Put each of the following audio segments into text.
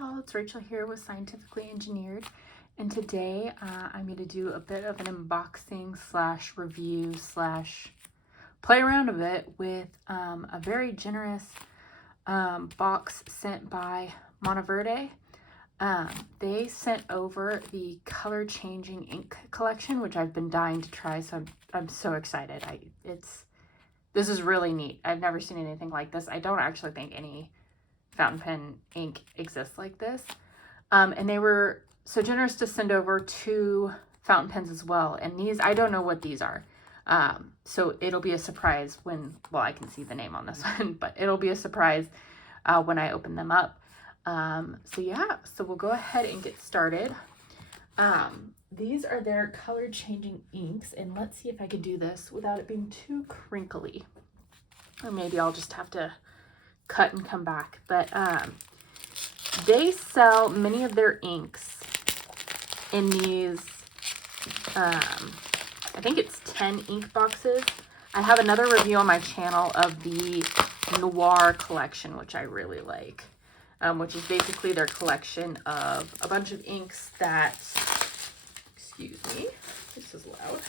y'all, it's Rachel here with Scientifically Engineered, and today I'm going to do a bit of an unboxing slash review slash play around of it with a very generous box sent by Monover Verde. They sent over the color changing ink collection, which I've been dying to try, so I'm so excited. This is really neat. I've never seen anything like this. I don't actually think any fountain pen ink exists like this. And they were so generous to send over 2 fountain pens as well. And these, I don't know what these are. So it'll be a surprise when, well, I can see the name on this one, but it'll be a surprise when I open them up. So yeah, so we'll go ahead and get started. These are their color changing inks, and let's see if I can do this without it being too crinkly. Or maybe I'll just have to cut and come back. But they sell many of their inks in these, I think it's 10 ink boxes. I have another review on my channel of the Noir collection, which I really like, which is basically their collection of a bunch of inks that, excuse me, this is loud.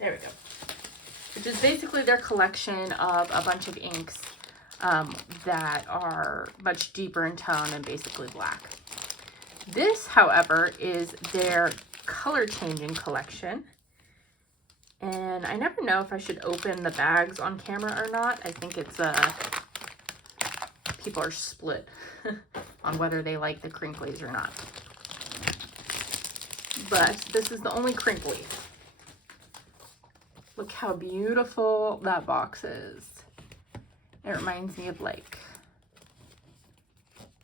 There we go. Which is basically their collection of a bunch of inks that are much deeper in tone and basically black. This, however, is their color changing collection. And I never know if I should open the bags on camera or not. I think it's people are split on whether they like the crinklies or not. But this is the only crinkly. Look how beautiful that box is. It reminds me of like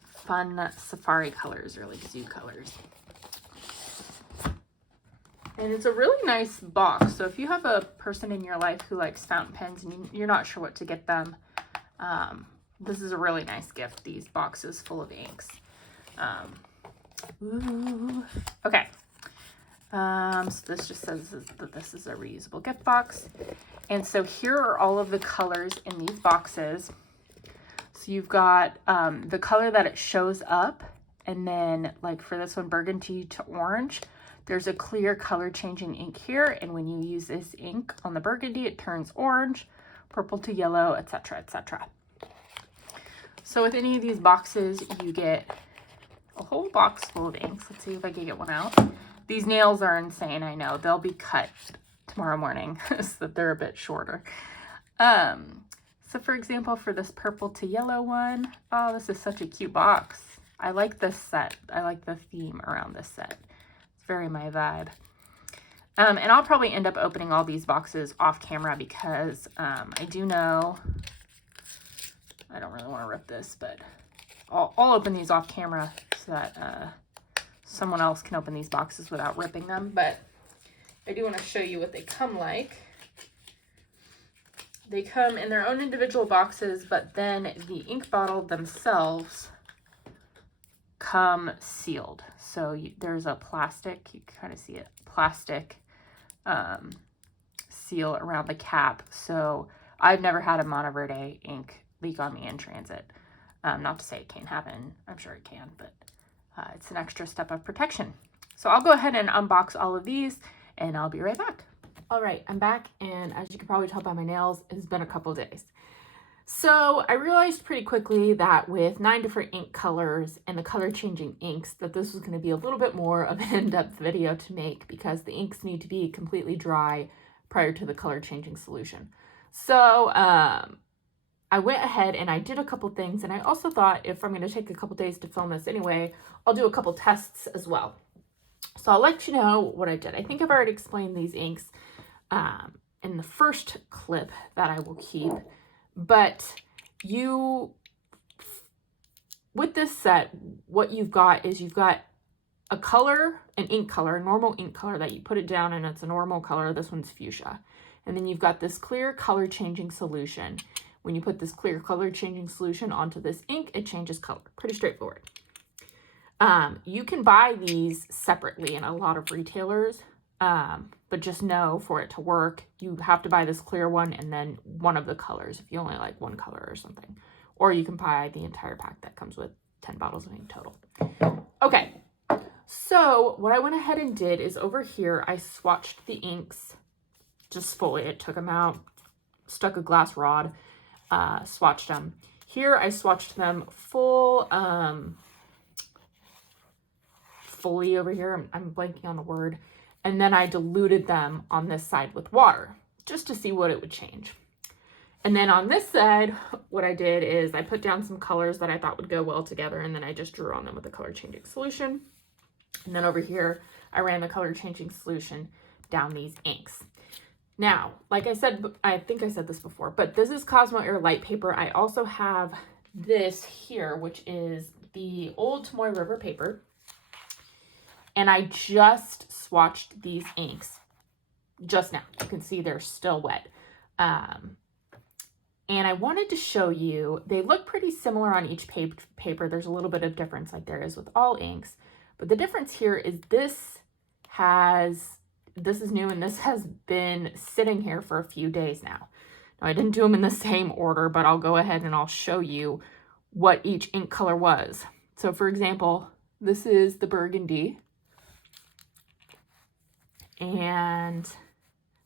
fun safari colors or like zoo colors. And it's a really nice box. So if you have a person in your life who likes fountain pens and you're not sure what to get them, this is a really nice gift, these boxes full of inks. Ooh. Okay. So this just says that this is a reusable gift box. And so here are all of the colors in these boxes. So you've got the color that it shows up. And then like for this one, burgundy to orange, there's a clear color changing ink here. And when you use this ink on the burgundy, it turns orange, purple to yellow, etc., etc. So with any of these boxes, you get a whole box full of inks. Let's see if I can get one out. These nails are insane, I know. They'll be cut tomorrow morning so that they're a bit shorter. So for example, for this purple to yellow one, oh, this is such a cute box. I like this set. I like the theme around this set. It's very my vibe. And I'll probably end up opening all these boxes off camera because I do know, I don't really want to rip this, but I'll open these off camera so that someone else can open these boxes without ripping them. But I do want to show you what they come like. They come in their own individual boxes, but then the ink bottle themselves come sealed. So there's a plastic, you can kind of see it, plastic seal around the cap. So I've never had a Monover Verde ink leak on me in transit. Not to say it can't happen, I'm sure it can, but it's an extra step of protection. So I'll go ahead and unbox all of these and I'll be right back. All right, I'm back, and as you can probably tell by my nails, it's been a couple days. So I realized pretty quickly that with 9 different ink colors and the color changing inks, that this was going to be a little bit more of an in-depth video to make because the inks need to be completely dry prior to the color changing solution. So I went ahead and I did a couple things, and I also thought if I'm going to take a couple days to film this anyway, I'll do a couple tests as well. So I'll let you know what I did. I think I've already explained these inks in the first clip that I will keep, but with this set, what you've got is you've got a color, an ink color, a normal ink color that you put it down and it's a normal color. This one's fuchsia. And then you've got this clear color changing solution. When you put this clear color changing solution onto this ink, it changes color. Pretty straightforward. You can buy these separately in a lot of retailers, but just know for it to work, you have to buy this clear one and then one of the colors if you only like one color or something. or you can buy the entire pack that comes with 10 bottles of ink total. Okay, so what I went ahead and did is over here, I swatched the inks just fully. I took them out, stuck a glass rod, swatched them. Here I swatched them fully over here. I'm blanking on the word. And then I diluted them on this side with water just to see what it would change. And then on this side, what I did is I put down some colors that I thought would go well together, and then I just drew on them with a color changing solution. And then over here, I ran the color changing solution down these inks. Now, like I said, I think I said this before, but this is Cosmo Air light paper. I also have this here, which is the old Tomoy River paper. And I just swatched these inks just now. You can see they're still wet. And I wanted to show you, they look pretty similar on each paper. There's a little bit of difference like there is with all inks. But the difference here is this is new, and this has been sitting here for a few days now. Now, I didn't do them in the same order, but I'll go ahead and I'll show you what each ink color was. So for example, this is the burgundy.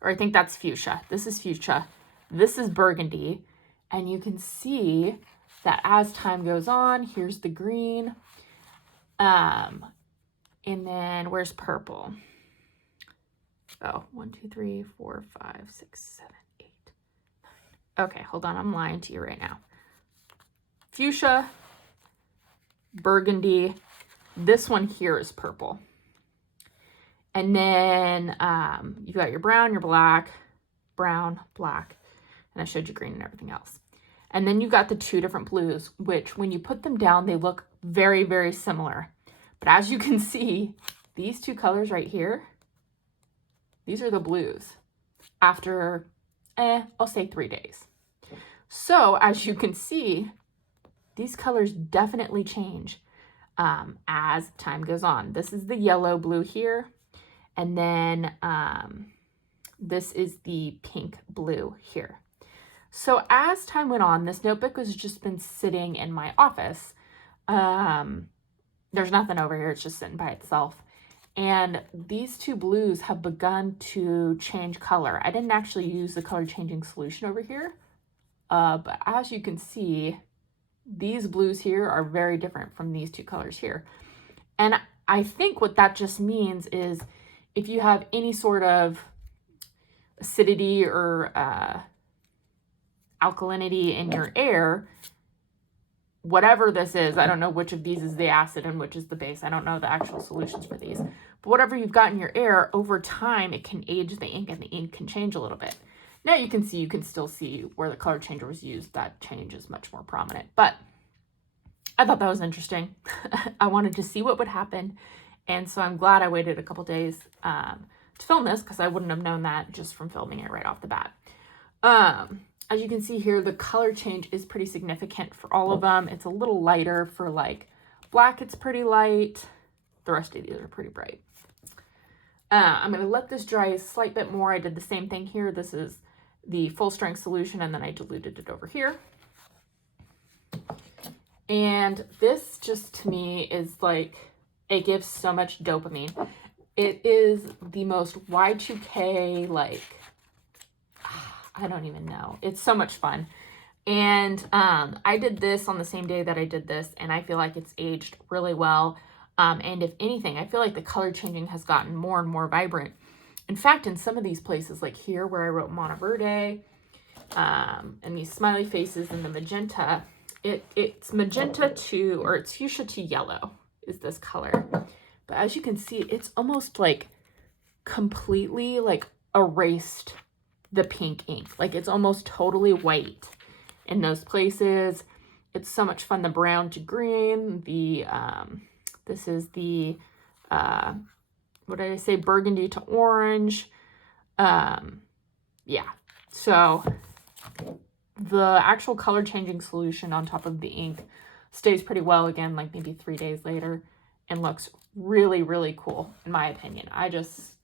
Or I think that's fuchsia. This is fuchsia. This is burgundy. And you can see that as time goes on, here's the green. And then where's purple? Oh, 1, 2, 3, 4, 5, 6, 7, 8, 9. Okay, hold on. I'm lying to you right now. Fuchsia, burgundy. This one here is purple. And then you got your brown, your black, brown, black, and I showed you green and everything else. And then you got the two different blues, which when you put them down, they look very, very similar. But as you can see, these two colors right here, these are the blues after, I'll say 3 days. So as you can see, these colors definitely change as time goes on. This is the yellow blue here. And then this is the pink blue here. So as time went on, this notebook has just been sitting in my office. There's nothing over here. It's just sitting by itself. And these two blues have begun to change color. I didn't actually use the color changing solution over here. But as you can see, these blues here are very different from these two colors here. And I think what that just means is if you have any sort of acidity or alkalinity in your air, whatever this is, I don't know which of these is the acid and which is the base. I don't know the actual solutions for these. But whatever you've got in your air, over time, it can age the ink and the ink can change a little bit. Now you can still see where the color changer was used. That change is much more prominent. But I thought that was interesting. I wanted to see what would happen. And so I'm glad I waited a couple days to film this because I wouldn't have known that just from filming it right off the bat. As you can see here, the color change is pretty significant for all of them. It's a little lighter for like black, it's pretty light. The rest of these are pretty bright. I'm going to let this dry a slight bit more. I did the same thing here. This is the full strength solution, and then I diluted it over here. And this just to me is like, it gives so much dopamine. It is the most Y2K, like, I don't even know. It's so much fun. And I did this on the same day that I did this, and I feel like it's aged really well. And if anything, I feel like the color changing has gotten more and more vibrant. In fact, in some of these places, like here where I wrote Monteverde, and these smiley faces and the magenta, it's magenta to, or it's fuchsia to yellow is this color. But as you can see, it's almost like completely like erased the pink ink. Like it's almost totally white in those places. It's so much fun. The brown to green, the this is the what did I say, burgundy to orange. Yeah, so the actual color changing solution on top of the ink stays pretty well again, like maybe 3 days later, and looks really, really cool in my opinion.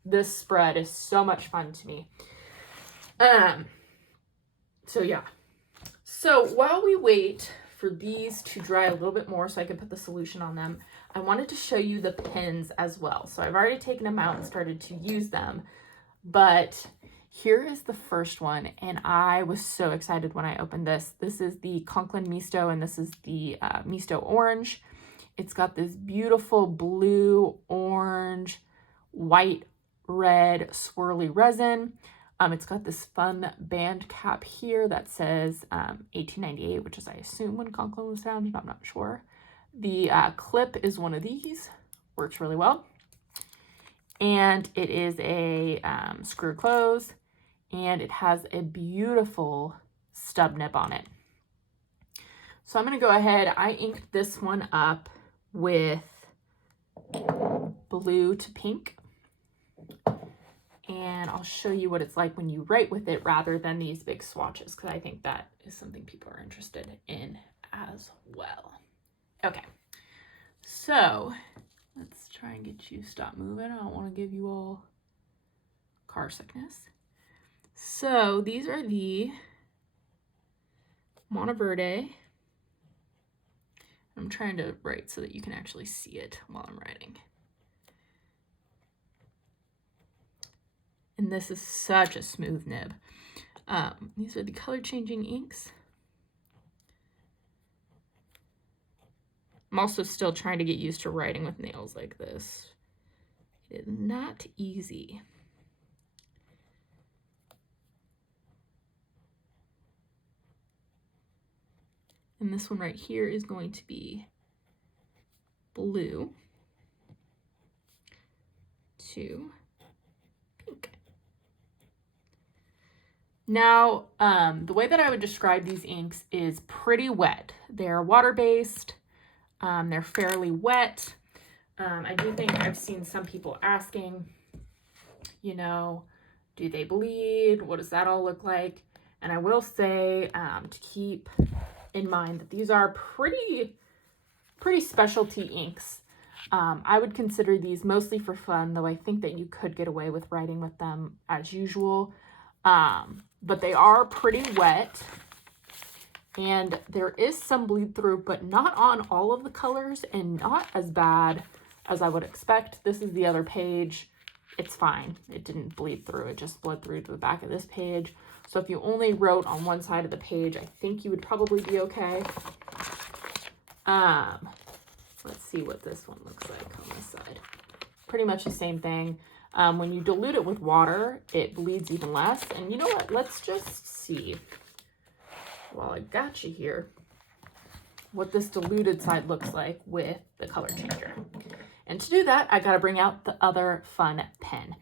This spread is so much fun to me. So yeah. So while we wait for these to dry a little bit more so I can put the solution on them, I wanted to show you the pens as well. So I've already taken them out and started to use them, but here is the first one, and I was so excited when I opened this. This is the Conklin Misto, and this is the Misto Orange. It's got this beautiful blue, orange, white, red, swirly resin. It's got this fun band cap here that says 1898, which is, I assume, when Conklin was founded. I'm not sure. The clip is one of these. Works really well. And it is a screw close. And it has a beautiful stub nib on it. So I'm going to go ahead. I inked this one up with blue to pink. And I'll show you what it's like when you write with it rather than these big swatches, because I think that is something people are interested in as well. Okay, so let's try and get you to stop moving. I don't want to give you all car sickness. So these are the Monover Verde. I'm trying to write so that you can actually see it while I'm writing. And this is such a smooth nib. These are the color changing inks. I'm also still trying to get used to writing with nails like this. It is not easy. And this one right here is going to be blue to pink. Now, the way that I would describe these inks is pretty wet. They're water-based. They're fairly wet. I do think I've seen some people asking, you know, do they bleed? What does that all look like? And I will say to keep in mind that these are pretty specialty inks. I would consider these mostly for fun, though I think that you could get away with writing with them as usual. But they are pretty wet, and there is some bleed through, but not on all of the colors and not as bad as I would expect. This is the other page. It's fine. It didn't bleed through. It just bled through to the back of this page. So if you only wrote on one side of the page, I think you would probably be okay. Let's see what this one looks like on this side. Pretty much the same thing. When you dilute it with water, it bleeds even less. And you know what? Let's just see, while I got you here, what this diluted side looks like with the color changer. And to do that, I got to bring out the other fun pen.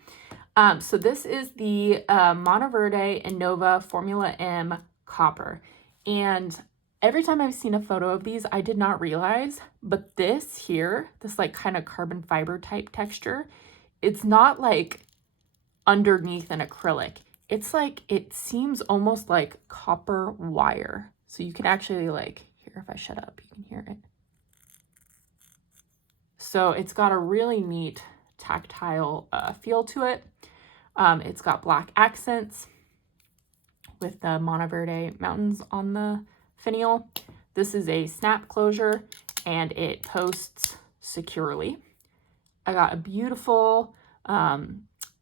So this is the Monover Verde and Nova Formula M Copper. And every time I've seen a photo of these, I did not realize, but this here, this like kind of carbon fiber type texture, it's not like underneath an acrylic. It's like, it seems almost like copper wire. So you can actually like, here, if I shut up, you can hear it. So it's got a really neat tactile feel to it. It's got black accents with the Monteverde mountains on the finial. This is a snap closure and it posts securely. I got a beautiful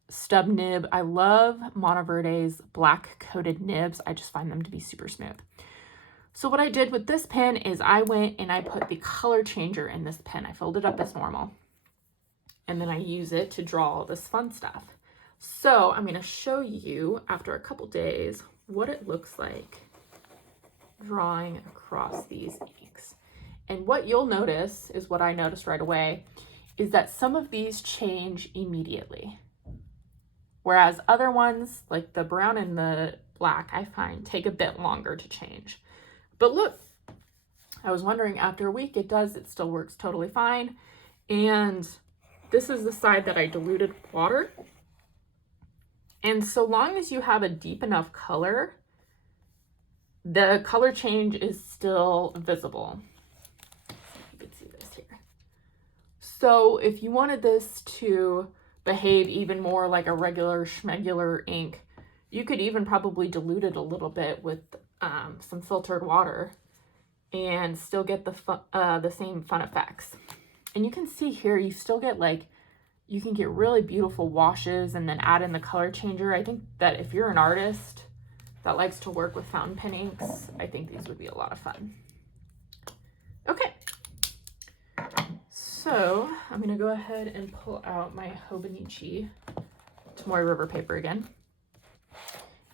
stub nib. I love Monteverde's black coated nibs. I just find them to be super smooth. So what I did with this pen is I went and I put the color changer in this pen. I filled it up as normal. And then I use it to draw all this fun stuff. So I'm going to show you after a couple days what it looks like drawing across these inks. And what you'll notice is what I noticed right away is that some of these change immediately. Whereas other ones, like the brown and the black, I find take a bit longer to change. But look, I was wondering, after a week, it does. It still works totally fine. And this is the side that I diluted with water. And so long as you have a deep enough color, the color change is still visible. You can see this here. So if you wanted this to behave even more like a regular schmegular ink, you could even probably dilute it a little bit with some filtered water and still get the same fun effects. And you can see here, you still get like, you can get really beautiful washes and then add in the color changer. I think that if you're an artist that likes to work with fountain pen inks, I think these would be a lot of fun. Okay, so I'm gonna go ahead and pull out my Hobonichi Tomoe River paper again.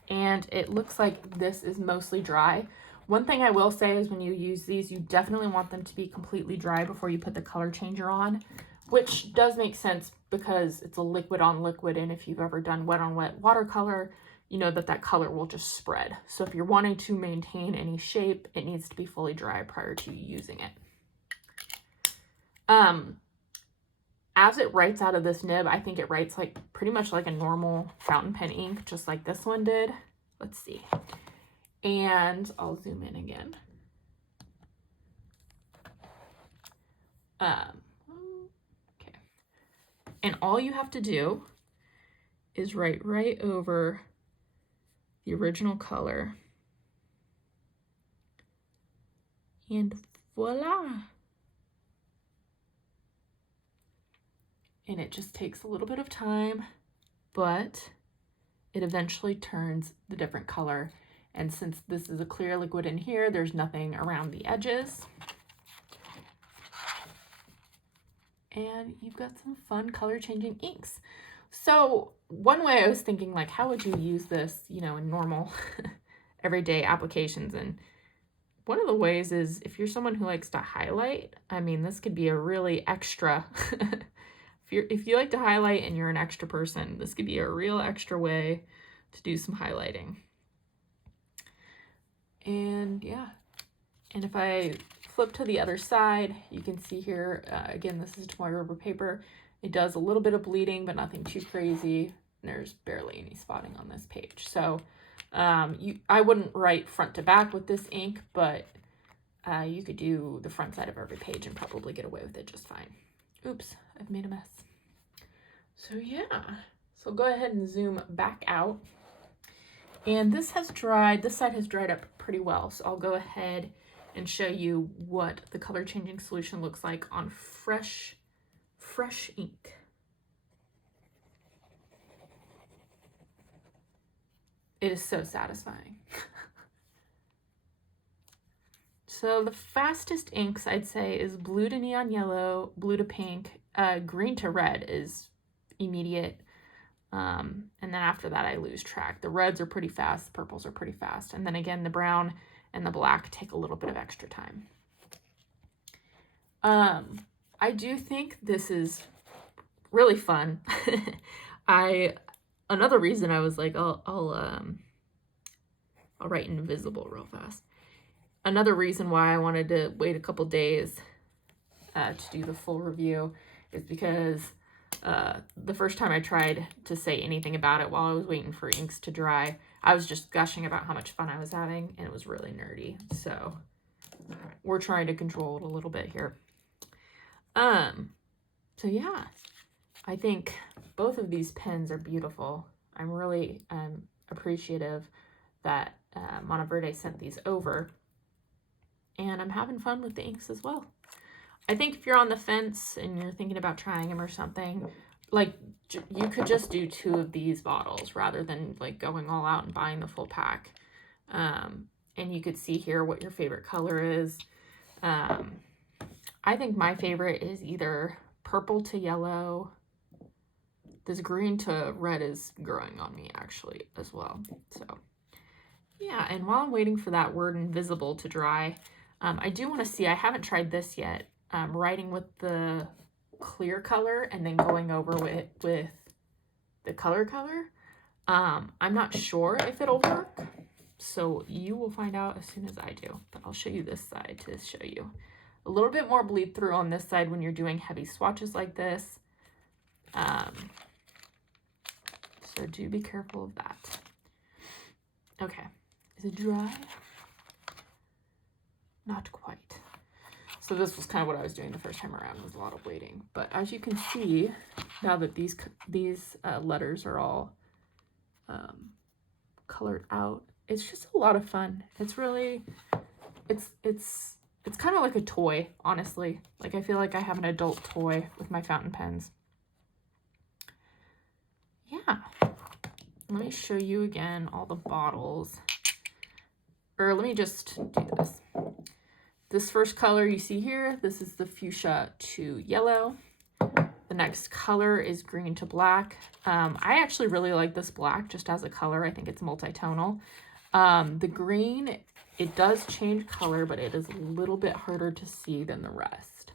And it looks like this is mostly dry. One thing I will say is when you use these, you definitely want them to be completely dry before you put the color changer on, which does make sense because it's a liquid on liquid, and if you've ever done wet on wet watercolor, you know that color will just spread. So if you're wanting to maintain any shape, it needs to be fully dry prior to using it. As it writes out of this nib, I think it writes like pretty much like a normal fountain pen ink, just like this one did. Let's see. And I'll zoom in again. Okay. And all you have to do is write right over the original color. And voila. And it just takes a little bit of time, but it eventually turns the different color. And since this is a clear liquid in here, there's nothing around the edges. And you've got some fun color changing inks. So one way I was thinking, like, how would you use this, you know, in normal everyday applications? And one of the ways is if you're someone who likes to highlight, I mean, this could be a really extra, if you like to highlight and you're an extra person, this could be a real extra way to do some highlighting. And yeah, and if I flip to the other side, you can see here, again, this is Tomoe River paper. It does a little bit of bleeding, but nothing too crazy. There's barely any spotting on this page. So I wouldn't write front to back with this ink, but you could do the front side of every page and probably get away with it just fine. Oops, I've made a mess. So yeah, so go ahead and zoom back out. And this has dried, this side has dried up pretty well. So I'll go ahead and show you what the color changing solution looks like on fresh ink. It is so satisfying. So the fastest inks I'd say is blue to neon yellow, blue to pink, green to red is immediate. And then after that, I lose track. The reds are pretty fast, the purples are pretty fast. And then again, the brown and the black take a little bit of extra time. I do think this is really fun. Another reason I was like, I'll write invisible real fast. Another reason why I wanted to wait a couple days to do the full review is because the first time I tried to say anything about it while I was waiting for inks to dry, I was just gushing about how much fun I was having, and it was really nerdy. So we're trying to control it a little bit here. So yeah, I think both of these pens are beautiful. I'm really appreciative that Monteverde sent these over, and I'm having fun with the inks as well. I think if you're on the fence and you're thinking about trying them or something, like you could just do 2 of these bottles rather than like going all out and buying the full pack. And you could see here what your favorite color is. I think my favorite is either purple to yellow. This green to red is growing on me actually as well. So yeah, and while I'm waiting for that word invisible to dry, I do want to see, I haven't tried this yet, writing with the clear color and then going over it with the color. I'm not sure if it'll work, so you will find out as soon as I do, but I'll show you this side to show you. A little bit more bleed through on this side when you're doing heavy swatches like this. So do be careful of that. Okay, is it dry? Not quite. So this was kind of what I was doing the first time around, was a lot of waiting. But as you can see, now that these letters are all colored out, it's just a lot of fun. It's really, it's it's kind of like a toy, honestly. Like, I feel like I have an adult toy with my fountain pens. Yeah. Let me show you again all the bottles. Or let me just do this. This first color you see here, this is the fuchsia to yellow. The next color is green to black. I actually really like this black just as a color. I think it's multi-tonal. The green, it does change color, but it is a little bit harder to see than the rest.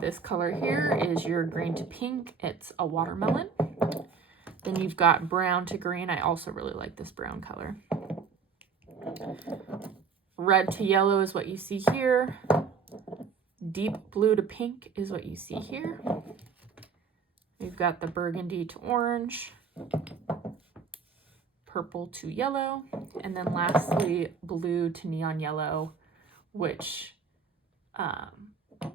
This color here is your green to pink. It's a watermelon. Then you've got brown to green. I also really like this brown color. Red to yellow is what you see here. Deep blue to pink is what you see here. We've got the burgundy to orange, purple to yellow, and then lastly, blue to neon yellow, which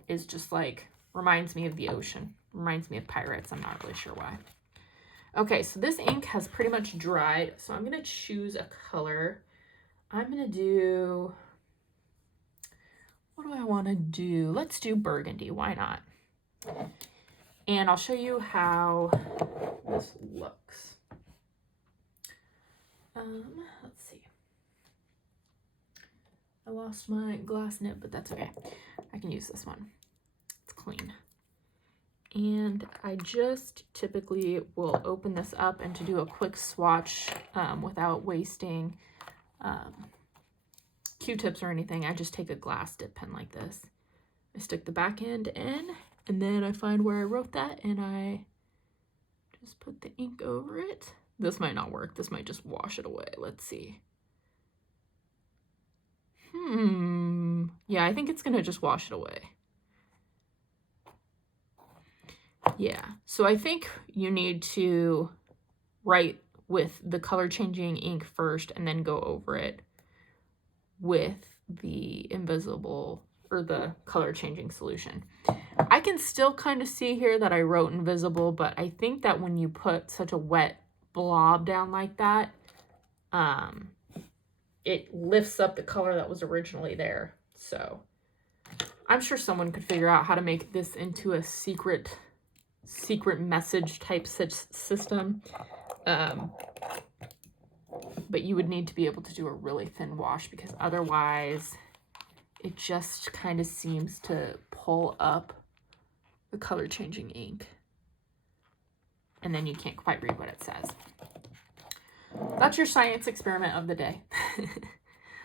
is just like, reminds me of the ocean, reminds me of pirates. I'm not really sure why. Okay, so this ink has pretty much dried, so I'm gonna choose a color. I'm gonna do, what do I wanna do? Let's do burgundy, why not? And I'll show you how this looks. Let's see. I lost my glass nib, but that's okay. I can use this one. It's clean. And I just typically will open this up and to do a quick swatch without wasting Q-tips or anything. I just take a glass dip pen like this. I stick the back end in, and then I find where I wrote that and I just put the ink over it. This might not work. This might just wash it away. Let's see. Yeah, I think it's gonna just wash it away. Yeah, so I think you need to write with the color changing ink first and then go over it with the invisible or the color changing solution. I can still kind of see here that I wrote invisible, but I think that when you put such a wet blob down like that, it lifts up the color that was originally there. So I'm sure someone could figure out how to make this into a secret message type system. But you would need to be able to do a really thin wash because otherwise it just kind of seems to pull up the color changing ink. And then you can't quite read what it says. That's your science experiment of the day.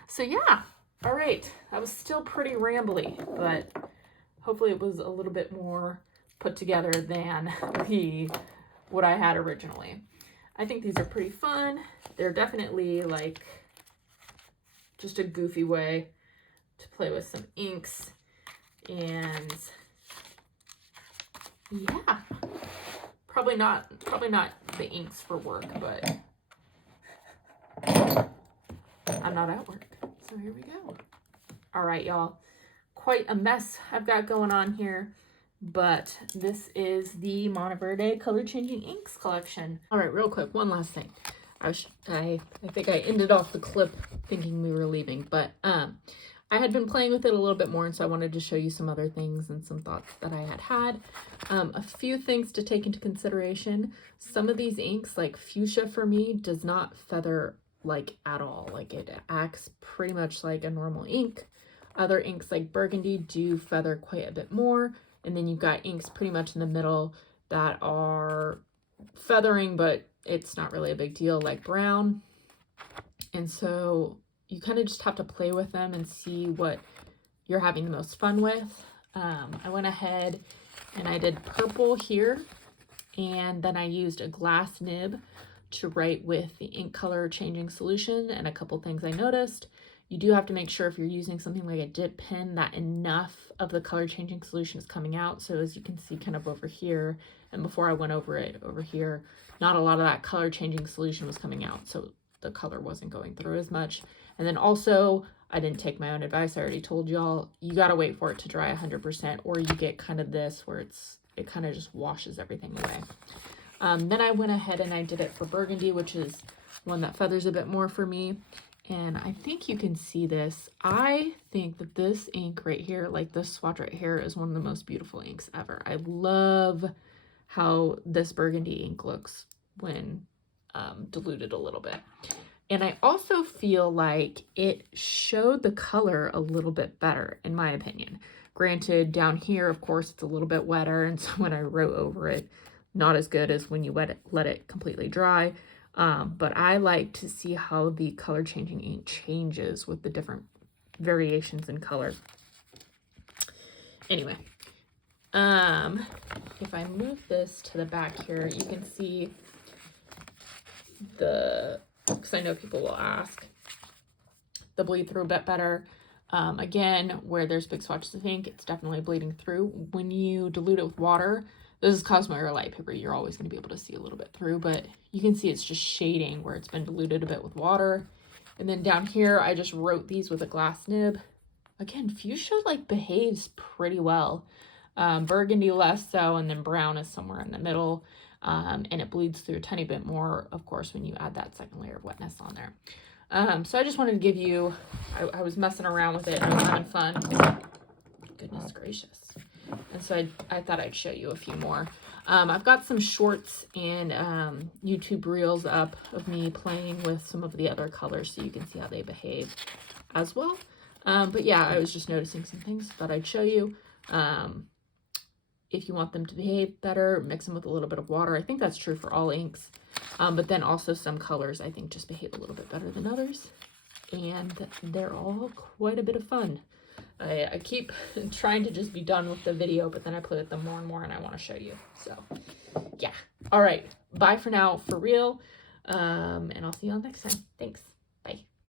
So yeah, all right. That was still pretty rambly, but hopefully it was a little bit more put together than what I had originally. I think these are pretty fun. They're definitely like just a goofy way to play with some inks. And yeah, probably not the inks for work, but I'm not at work. So here we go. All right, y'all. Quite a mess I've got going on here. But this is the Monover Verde Color Changing Inks collection. All right, real quick, one last thing. I think I ended off the clip thinking we were leaving, but I had been playing with it a little bit more, and so I wanted to show you some other things and some thoughts that I had. A few things to take into consideration. Some of these inks, like fuchsia for me, does not feather like at all. Like it acts pretty much like a normal ink. Other inks like burgundy do feather quite a bit more. And then you've got inks pretty much in the middle that are feathering, but it's not really a big deal, like brown. And so you kind of just have to play with them and see what you're having the most fun with. I went ahead and I did purple here, and then I used a glass nib to write with the ink color changing solution and a couple things I noticed. You do have to make sure if you're using something like a dip pen that enough of the color changing solution is coming out. So as you can see kind of over here, and before I went over it over here, not a lot of that color changing solution was coming out. So the color wasn't going through as much. And then also, I didn't take my own advice. I already told y'all, you got to wait for it to dry 100%, or you get kind of this where it kind of just washes everything away. Then I went ahead and I did it for burgundy, which is one that feathers a bit more for me. And I think you can see this. I think that this ink right here, like this swatch right here, is one of the most beautiful inks ever. I love how this burgundy ink looks when diluted a little bit. And I also feel like it showed the color a little bit better, in my opinion. Granted, down here, of course, it's a little bit wetter, and so when I wrote over it, not as good as when you let it completely dry. But I like to see how the color changing ink changes with the different variations in color. Anyway, if I move this to the back here, you can see because I know people will ask, the bleed through a bit better. Again, where there's big swatches of ink, it's definitely bleeding through. When you dilute it with water, this is Cosmo Air Light paper, you're always going to be able to see a little bit through, but you can see it's just shading where it's been diluted a bit with water. And then down here, I just wrote these with a glass nib. Again, fuchsia like behaves pretty well. Burgundy less so, and then brown is somewhere in the middle. And it bleeds through a tiny bit more, of course, when you add that second layer of wetness on there. So I just wanted to give you, I was messing around with it and I was having fun. Goodness gracious. And so I thought I'd show you a few more. I've got some shorts and YouTube reels up of me playing with some of the other colors so you can see how they behave as well. But yeah, I was just noticing some things, thought I'd show you. If you want them to behave better, mix them with a little bit of water. I think that's true for all inks. But then also some colors I think just behave a little bit better than others. And they're all quite a bit of fun. I keep trying to just be done with the video, but then I play with them more and more and I want to show you. So yeah. All right. Bye for now, for real. And I'll see you all next time. Thanks.